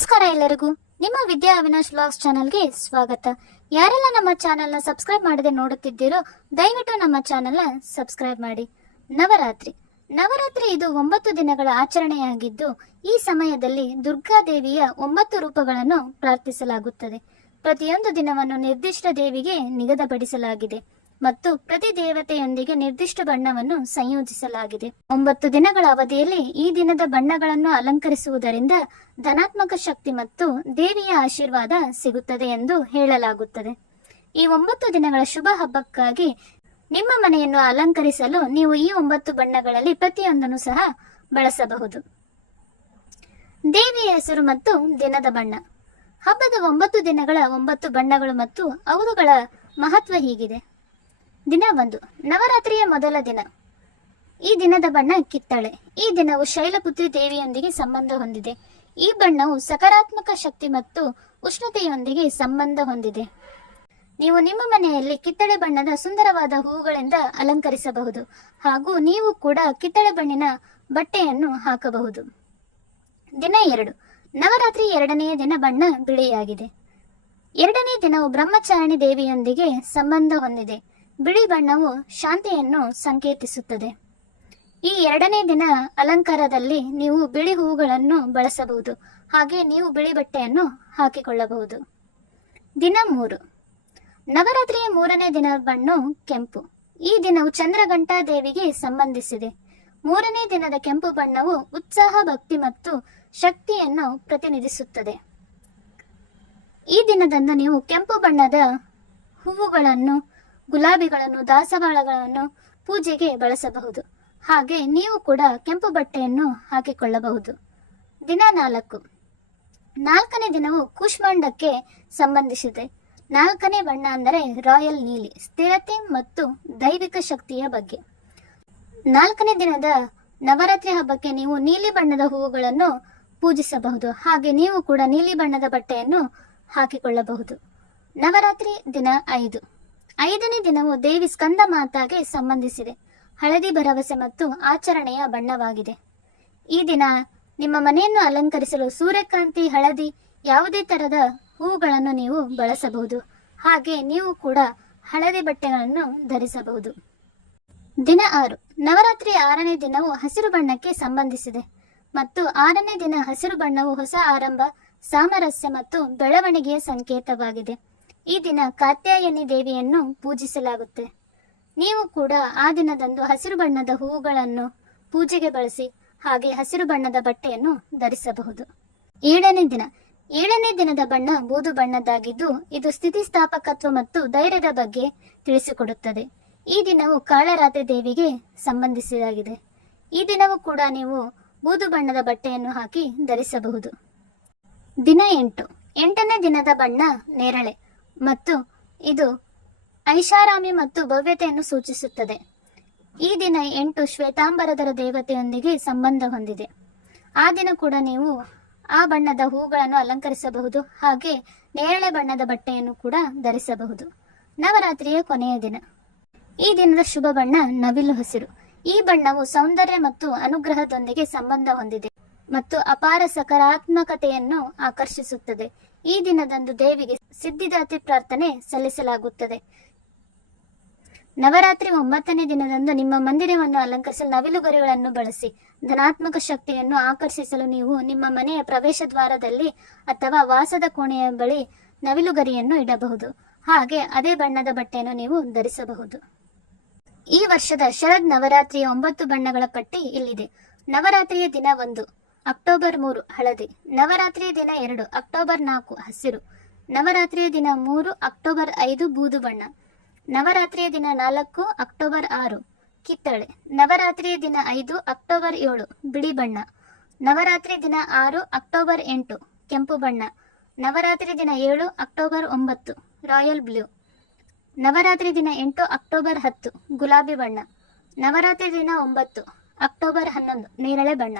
ನಮಸ್ಕಾರ ಎಲ್ಲರಿಗೂ. ನಿಮ್ಮ ವಿದ್ಯಾ ಅವಿನಾಶ್ ವ್ಲಾಗ್ಸ್ ಚಾನಲ್ಗೆ ಸ್ವಾಗತ. ಯಾರೆಲ್ಲ ನಮ್ಮ ಚಾನೆಲ್ನ ಸಬ್ಸ್ಕ್ರೈಬ್ ಮಾಡದೆ ನೋಡುತ್ತಿದ್ದೀರೋ, ದಯವಿಟ್ಟು ನಮ್ಮ ಚಾನೆಲ್ನ ಸಬ್ಸ್ಕ್ರೈಬ್ ಮಾಡಿ. ನವರಾತ್ರಿ. ನವರಾತ್ರಿ ಇದು ಒಂಬತ್ತು ದಿನಗಳ ಆಚರಣೆಯಾಗಿದ್ದು, ಈ ಸಮಯದಲ್ಲಿ ದುರ್ಗಾದೇವಿಯ ಒಂಬತ್ತು ರೂಪಗಳನ್ನು ಪ್ರಾರ್ಥಿಸಲಾಗುತ್ತದೆ. ಪ್ರತಿಯೊಂದು ದಿನವನ್ನು ನಿರ್ದಿಷ್ಟ ದೇವಿಗೆ ನಿಗದಿಪಡಿಸಲಾಗಿದೆ. ಮತ್ತು ಪ್ರತಿ ದೇವತೆಯೊಂದಿಗೆ ನಿರ್ದಿಷ್ಟ ಬಣ್ಣವನ್ನು ಸಂಯೋಜಿಸಲಾಗಿದೆ. ಒಂಬತ್ತು ದಿನಗಳ ಅವಧಿಯಲ್ಲಿ ಈ ದಿನದ ಬಣ್ಣಗಳನ್ನು ಅಲಂಕರಿಸುವುದರಿಂದ ಧನಾತ್ಮಕ ಶಕ್ತಿ ಮತ್ತು ದೇವಿಯ ಆಶೀರ್ವಾದ ಸಿಗುತ್ತದೆ ಎಂದು ಹೇಳಲಾಗುತ್ತದೆ. ಈ ಒಂಬತ್ತು ದಿನಗಳ ಶುಭ ಹಬ್ಬಕ್ಕಾಗಿ ನಿಮ್ಮ ಮನೆಯನ್ನು ಅಲಂಕರಿಸಲು ನೀವು ಈ ಒಂಬತ್ತು ಬಣ್ಣಗಳಲ್ಲಿ ಪ್ರತಿಯೊಂದನ್ನು ಸಹ ಬಳಸಬಹುದು. ದೇವಿಯ ಹೆಸರು ಮತ್ತು ದಿನದ ಬಣ್ಣ. ಹಬ್ಬದ ಒಂಬತ್ತು ದಿನಗಳ ಒಂಬತ್ತು ಬಣ್ಣಗಳು ಮತ್ತು ಅವುಗಳ ಮಹತ್ವ ಹೀಗಿದೆ. ದಿನ ಒಂದು ನವರಾತ್ರಿಯ ಮೊದಲ ದಿನ. ಈ ದಿನದ ಬಣ್ಣ ಕಿತ್ತಳೆ. ಈ ದಿನವು ಶೈಲಪುತ್ರಿ ದೇವಿಯೊಂದಿಗೆ ಸಂಬಂಧ ಹೊಂದಿದೆ. ಈ ಬಣ್ಣವು ಸಕಾರಾತ್ಮಕ ಶಕ್ತಿ ಮತ್ತು ಉಷ್ಣತೆಯೊಂದಿಗೆ ಸಂಬಂಧ ಹೊಂದಿದೆ. ನೀವು ನಿಮ್ಮ ಮನೆಯಲ್ಲಿ ಕಿತ್ತಳೆ ಬಣ್ಣದ ಸುಂದರವಾದ ಹೂವುಗಳಿಂದ ಅಲಂಕರಿಸಬಹುದು. ಹಾಗೂ ನೀವು ಕೂಡ ಕಿತ್ತಳೆ ಬಣ್ಣಿನ ಬಟ್ಟೆಯನ್ನು ಹಾಕಬಹುದು. ದಿನ ಎರಡು. ನವರಾತ್ರಿ ಎರಡನೆಯ ದಿನ ಬಣ್ಣ ಬಿಳಿಯಾಗಿದೆ. ಎರಡನೇ ದಿನವು ಬ್ರಹ್ಮಚಾರಣಿ ದೇವಿಯೊಂದಿಗೆ ಸಂಬಂಧ ಹೊಂದಿದೆ. ಬಿಳಿ ಬಣ್ಣವು ಶಾಂತಿಯನ್ನು ಸಂಕೇತಿಸುತ್ತದೆ. ಈ ಎರಡನೇ ದಿನ ಅಲಂಕಾರದಲ್ಲಿ ನೀವು ಬಿಳಿ ಹೂವುಗಳನ್ನು ಬಳಸಬಹುದು. ಹಾಗೆ ನೀವು ಬಿಳಿ ಬಟ್ಟೆಯನ್ನು ಹಾಕಿಕೊಳ್ಳಬಹುದು. ದಿನ ಮೂರು. ನವರಾತ್ರಿಯ ಮೂರನೇ ದಿನ ಬಣ್ಣ ಕೆಂಪು. ಈ ದಿನವು ಚಂದ್ರಘಂಟಾ ದೇವಿಗೆ ಸಂಬಂಧಿಸಿದೆ. ಮೂರನೇ ದಿನದ ಕೆಂಪು ಬಣ್ಣವು ಉತ್ಸಾಹ, ಭಕ್ತಿ ಮತ್ತು ಶಕ್ತಿಯನ್ನು ಪ್ರತಿನಿಧಿಸುತ್ತದೆ. ಈ ದಿನದಂದು ನೀವು ಕೆಂಪು ಬಣ್ಣದ ಹೂವುಗಳನ್ನು ಗುಲಾಬಿಗಳನ್ನು, ದಾಸವಾಳಗಳನ್ನು ಪೂಜೆಗೆ ಬಳಸಬಹುದು. ಹಾಗೆ ನೀವು ಕೂಡ ಕೆಂಪು ಬಟ್ಟೆಯನ್ನು ಹಾಕಿಕೊಳ್ಳಬಹುದು. ದಿನ ನಾಲ್ಕು. ನಾಲ್ಕನೇ ದಿನವು ಕೂಷ್ಮಾಂಡಕ್ಕೆ ಸಂಬಂಧಿಸಿದೆ. ನಾಲ್ಕನೇ ಬಣ್ಣ ಅಂದರೆ ರಾಯಲ್ ನೀಲಿ, ಸ್ಥಿರತೆ ಮತ್ತು ದೈವಿಕ ಶಕ್ತಿಯ ಬಗ್ಗೆ. ನಾಲ್ಕನೇ ದಿನದ ನವರಾತ್ರಿ ಹಬ್ಬಕ್ಕೆ ನೀವು ನೀಲಿ ಬಣ್ಣದ ಹೂವುಗಳನ್ನು ಪೂಜಿಸಬಹುದು. ಹಾಗೆ ನೀವು ಕೂಡ ನೀಲಿ ಬಣ್ಣದ ಬಟ್ಟೆಯನ್ನು ಹಾಕಿಕೊಳ್ಳಬಹುದು. ನವರಾತ್ರಿ ದಿನ ಐದು. ಐದನೇ ದಿನವು ದೇವಿ ಸ್ಕಂದ ಮಾತಾಗೆ ಸಂಬಂಧಿಸಿದೆ. ಹಳದಿ ಭರವಸೆ ಮತ್ತು ಆಚರಣೆಯ ಬಣ್ಣವಾಗಿದೆ. ಈ ದಿನ ನಿಮ್ಮ ಮನೆಯನ್ನು ಅಲಂಕರಿಸಲು ಸೂರ್ಯಕಾಂತಿ, ಹಳದಿ ಯಾವುದೇ ತರದ ಹೂವುಗಳನ್ನು ನೀವು ಬಳಸಬಹುದು. ಹಾಗೆ ನೀವು ಕೂಡ ಹಳದಿ ಬಟ್ಟೆಗಳನ್ನು ಧರಿಸಬಹುದು. ದಿನ ಆರು. ನವರಾತ್ರಿ ಆರನೇ ದಿನವು ಹಸಿರು ಬಣ್ಣಕ್ಕೆ ಸಂಬಂಧಿಸಿದೆ. ಮತ್ತು ಆರನೇ ದಿನ ಹಸಿರು ಬಣ್ಣವು ಹೊಸ ಆರಂಭ, ಸಾಮರಸ್ಯ ಮತ್ತು ಬೆಳವಣಿಗೆಯ ಸಂಕೇತವಾಗಿದೆ. ಈ ದಿನ ಕಾತ್ಯಾಯನಿ ದೇವಿಯನ್ನು ಪೂಜಿಸಲಾಗುತ್ತೆ. ನೀವು ಕೂಡ ಆ ದಿನದಂದು ಹಸಿರು ಬಣ್ಣದ ಹೂವುಗಳನ್ನು ಪೂಜೆಗೆ ಬಳಸಿ ಹಾಗೆ ಹಸಿರು ಬಣ್ಣದ ಬಟ್ಟೆಯನ್ನು ಧರಿಸಬಹುದು. ಏಳನೇ ದಿನ. ಏಳನೇ ದಿನದ ಬಣ್ಣ ಬೂದು ಬಣ್ಣದ್ದಾಗಿದ್ದು ಇದು ಸ್ಥಿತಿಸ್ಥಾಪಕತ್ವ ಮತ್ತು ಧೈರ್ಯದ ಬಗ್ಗೆ ತಿಳಿಸಿಕೊಡುತ್ತದೆ. ಈ ದಿನವು ಕಾಳರಾತ್ರಿ ದೇವಿಗೆ ಸಂಬಂಧಿಸಿದಾಗಿದೆ. ಈ ದಿನವೂ ಕೂಡ ನೀವು ಬೂದು ಬಣ್ಣದ ಬಟ್ಟೆಯನ್ನು ಹಾಕಿ ಧರಿಸಬಹುದು. ದಿನ ಎಂಟು. ಎಂಟನೇ ದಿನದ ಬಣ್ಣ ನೇರಳೆ. ಮತ್ತು ಇದು ಐಷಾರಾಮಿ ಮತ್ತು ಭವ್ಯತೆಯನ್ನು ಸೂಚಿಸುತ್ತದೆ. ಈ ದಿನ ಎಂಟು ಶ್ವೇತಾಂಬರದರ ದೇವತೆಯೊಂದಿಗೆ ಸಂಬಂಧ ಹೊಂದಿದೆ. ಆ ದಿನ ಕೂಡ ನೀವು ಆ ಬಣ್ಣದ ಹೂಗಳನ್ನು ಅಲಂಕರಿಸಬಹುದು ಹಾಗೆ ನೇರಳೆ ಬಣ್ಣದ ಬಟ್ಟೆಯನ್ನು ಕೂಡ ಧರಿಸಬಹುದು. ನವರಾತ್ರಿಯ ಕೊನೆಯ ದಿನ. ಈ ದಿನದ ಶುಭ ಬಣ್ಣ ನವಿಲು ಹಸಿರು. ಈ ಬಣ್ಣವು ಸೌಂದರ್ಯ ಮತ್ತು ಅನುಗ್ರಹದೊಂದಿಗೆ ಸಂಬಂಧ ಹೊಂದಿದೆ ಮತ್ತು ಅಪಾರ ಸಕಾರಾತ್ಮಕತೆಯನ್ನು ಆಕರ್ಷಿಸುತ್ತದೆ. ಈ ದಿನದಂದು ದೇವಿಗೆ ಸಿದ್ಧಿದಾತಿ ಪ್ರಾರ್ಥನೆ ಸಲ್ಲಿಸಲಾಗುತ್ತದೆ. ನವರಾತ್ರಿ ಒಂಬತ್ತನೇ ದಿನದಂದು ನಿಮ್ಮ ಮಂದಿರವನ್ನು ಅಲಂಕರಿಸಲು ನವಿಲುಗರಿಗಳನ್ನು ಬಳಸಿ, ಧನಾತ್ಮಕ ಶಕ್ತಿಯನ್ನು ಆಕರ್ಷಿಸಲು ನೀವು ನಿಮ್ಮ ಮನೆಯ ಪ್ರವೇಶ ದ್ವಾರದಲ್ಲಿ ಅಥವಾ ವಾಸದ ಕೋಣೆಯ ಬಳಿ ನವಿಲುಗರಿಯನ್ನು ಇಡಬಹುದು. ಹಾಗೆ ಅದೇ ಬಣ್ಣದ ಬಟ್ಟೆಯನ್ನು ನೀವು ಧರಿಸಬಹುದು. ಈ ವರ್ಷದ ಶರದ್ ನವರಾತ್ರಿಯ ಒಂಬತ್ತು ಬಣ್ಣಗಳ ಪಟ್ಟಿ ಇಲ್ಲಿದೆ. ನವರಾತ್ರಿಯ ದಿನ ಒಂದು. ಅಕ್ಟೋಬರ್ ಮೂರು, ಹಳದಿ. ನವರಾತ್ರಿಯ ದಿನ ಎರಡು, ಅಕ್ಟೋಬರ್ ನಾಲ್ಕು, ಹಸಿರು. ನವರಾತ್ರಿಯ ದಿನ ಮೂರು, ಅಕ್ಟೋಬರ್ ಐದು, ಬೂದು ಬಣ್ಣ. ನವರಾತ್ರಿಯ ದಿನ ನಾಲ್ಕು, ಅಕ್ಟೋಬರ್ ಆರು, ಕಿತ್ತಳೆ. ನವರಾತ್ರಿಯ ದಿನ ಐದು, ಅಕ್ಟೋಬರ್ ಏಳು, ಬಿಳಿ ಬಣ್ಣ. ನವರಾತ್ರಿ ದಿನ ಆರು, ಅಕ್ಟೋಬರ್ ಎಂಟು, ಕೆಂಪು ಬಣ್ಣ. ನವರಾತ್ರಿ ದಿನ ಏಳು, ಅಕ್ಟೋಬರ್ ಒಂಬತ್ತು, ರಾಯಲ್ ಬ್ಲೂ. ನವರಾತ್ರಿ ದಿನ ಎಂಟು, ಅಕ್ಟೋಬರ್ ಹತ್ತು, ಗುಲಾಬಿ ಬಣ್ಣ. ನವರಾತ್ರಿ ದಿನ ಒಂಬತ್ತು, ಅಕ್ಟೋಬರ್ ಹನ್ನೊಂದು, ನೇರಳೆ ಬಣ್ಣ.